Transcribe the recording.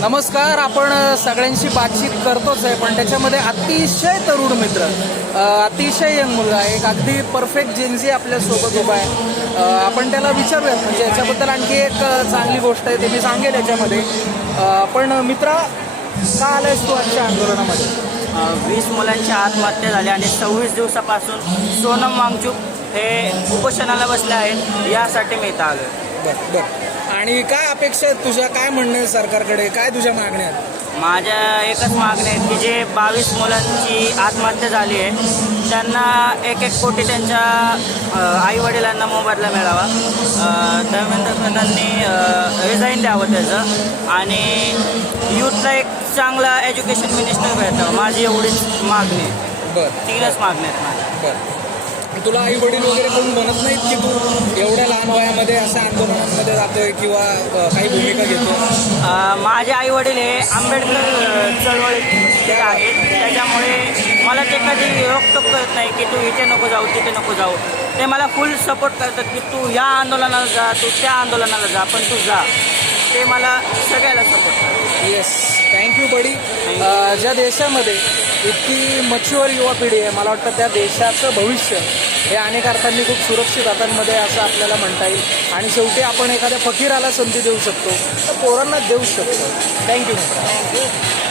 नमस्कार. आपण सगळ्यांशी बातचीत करतोच आहे, पण त्याच्यामध्ये अतिशय तरुण मित्र, अतिशय यंग मुलगा, एक अगदी परफेक्ट जेन्झी आपल्यासोबत उभा आहे. आपण त्याला विचारूयात, म्हणजे याच्याबद्दल आणखी एक चांगली गोष्ट आहे ते मी सांगेल याच्यामध्ये. पण मित्रा, का आलायस तू आजच्या आंदोलनामध्ये? 20 मुलांची आत्महत्या झाली आणि 26 दिवसापासून सोनम वांगचुक हे उपोषणाला बसले आहेत, यासाठी मी इथं आलो. बरं बरं. आणि काय अपेक्षा आहेत तुझ्या? काय म्हणणं आहे सरकारकडे? काय तुझ्या मागण्या आहेत? माझ्या एकच मागणी आहे की जे 22 मुलांची आत्महत्या झाली आहे त्यांना 1-1 कोटी त्यांच्या आईवडिलांना मोबदला मिळावा. धर्मेंद्र प्रधाननी रिझाईन द्यावं त्याचं, आणि यूथला एक चांगला एज्युकेशन मिनिस्टर भेटावं. माझी एवढीच मागणी आहे. बरं. 3च मागणी आहेत माझ्या. बरं. तुला आई वडील वगैरे कोण म्हणत नाहीत की तू एवढ्या लहान वयामध्ये अशा आंदोलनांमध्ये जातोय किंवा काही भूमिका घेतो? माझे आई वडील हे आंबेडकर चळवळीत आहेत, त्याच्यामुळे मला ते कधी रोकटोक करत नाही की तू इथे नको जाऊ, तिथे नको जाऊ. ते मला फुल सपोर्ट करतात की तू या आंदोलनाला जा, तू त्या आंदोलनाला जा, पण तू जा. ते मला सगळ्याला सपोर्ट करतात. येस, थँक्यू बडी. ज्या देशामध्ये इतकी मच्युअर युवा पिढी आहे, मला वाटतं त्या देशाचं भविष्य हे अनेक अर्थांनी खूप सुरक्षित हातांमध्ये असं आपल्याला म्हणता येईल. आणि शेवटी आपण एखाद्या फकीराला संधी देऊ शकतो, तर पोरांना देऊ शकतो. थँक्यू.